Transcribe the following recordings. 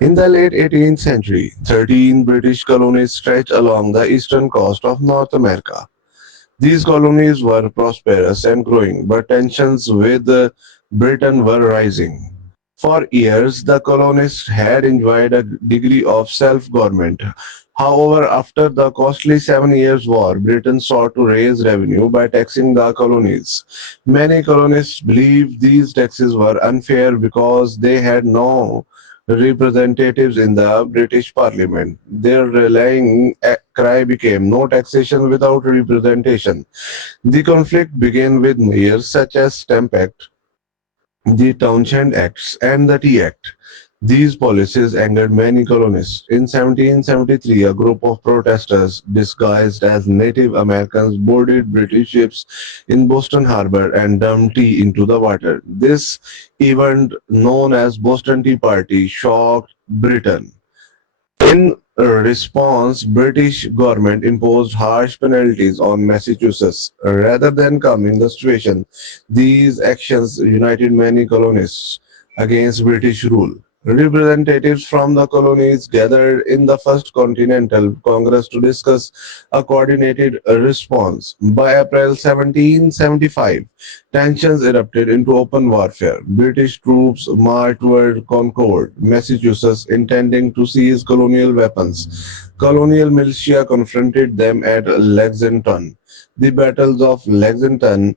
In the late 18th century, 13 British colonies stretched along the eastern coast of North America. These colonies were prosperous and growing, but tensions with Britain were rising. For years, the colonists had enjoyed a degree of self-government. However, after the costly Seven Years' War, Britain sought to raise revenue by taxing the colonies. Many colonists believed these taxes were unfair because they had no representatives in the British Parliament. Their rallying cry became no taxation without representation. The conflict began with measures such as Stamp Act, the Townshend Acts, and the Tea Act. These policies angered many colonists. In 1773, a group of protesters disguised as Native Americans boarded British ships in Boston Harbor and dumped tea into the water. This event, known as Boston Tea Party, shocked Britain. In response, British government imposed harsh penalties on Massachusetts. Rather than calming the situation, these actions united many colonists against British rule. Representatives from the colonies gathered in the First Continental Congress to discuss a coordinated response. By April 1775, tensions erupted into open warfare. British troops marched toward Concord, Massachusetts, intending to seize colonial weapons. Colonial militia confronted them at Lexington. The battles of Lexington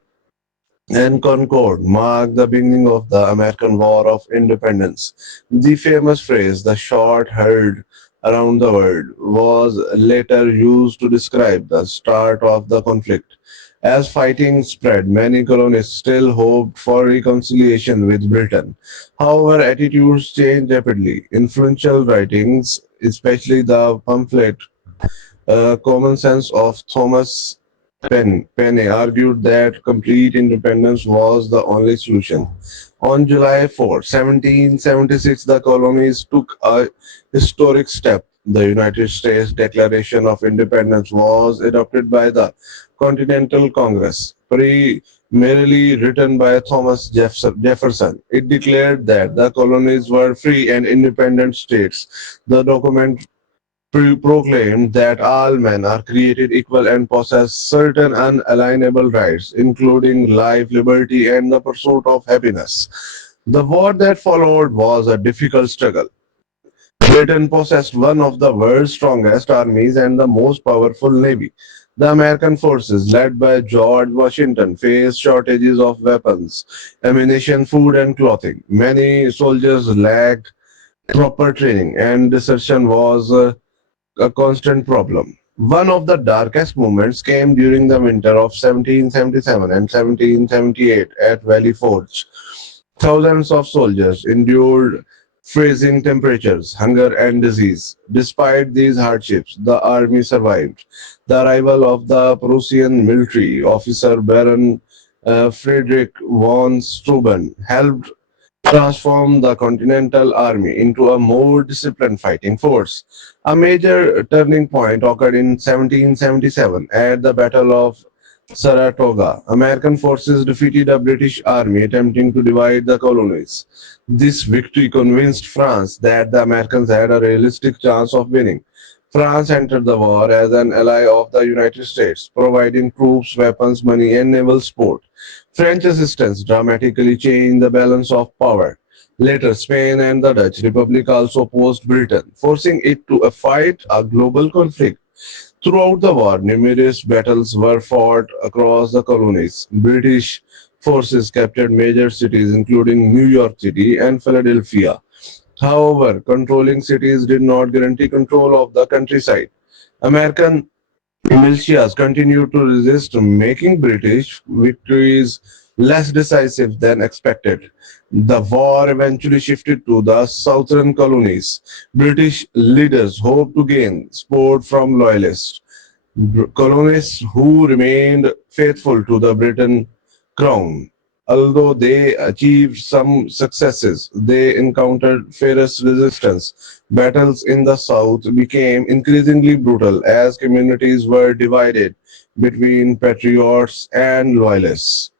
and Concord marked the beginning of the American War of Independence. The famous phrase, the shot heard around the world, was later used to describe the start of the conflict. As fighting spread, many colonists still hoped for reconciliation with Britain. However, attitudes changed rapidly. Influential writings, especially the pamphlet Common Sense of Thomas Paine argued that complete independence was the only solution. On July 4, 1776, the colonies took a historic step. The United States Declaration of Independence was adopted by the Continental Congress, primarily written by Thomas Jefferson. It declared that the colonies were free and independent states. The document proclaimed that all men are created equal and possess certain unalienable rights, including life, liberty, and the pursuit of happiness. The war that followed was a difficult struggle. Britain possessed one of the world's strongest armies and the most powerful navy. The American forces, led by George Washington, faced shortages of weapons, ammunition, food, and clothing. Many soldiers lacked proper training, and desertion was a constant problem. One of the darkest moments came during the winter of 1777 and 1778 at Valley Forge. Thousands of soldiers endured freezing temperatures, hunger, and disease. Despite these hardships, the army survived. The arrival of the Prussian military officer Baron Friedrich von Steuben helped transformed the Continental Army into a more disciplined fighting force. A major turning point occurred in 1777 at the Battle of Saratoga. American forces defeated a British army attempting to divide the colonies. This victory convinced France that the Americans had a realistic chance of winning. France entered the war as an ally of the United States, providing troops, weapons, money, and naval support. French assistance dramatically changed the balance of power. Later, Spain and the Dutch Republic also opposed Britain, forcing it to fight a global conflict. Throughout the war, numerous battles were fought across the colonies. British forces captured major cities including New York City and Philadelphia. However, controlling cities did not guarantee control of the countryside. American militias continued to resist, making British victories less decisive than expected. The war eventually shifted to the southern colonies. British leaders hoped to gain support from loyalists. Colonists who remained faithful to the Britain crown. Although they achieved some successes, they encountered fierce resistance. Battles in the south became increasingly brutal as communities were divided between patriots and loyalists.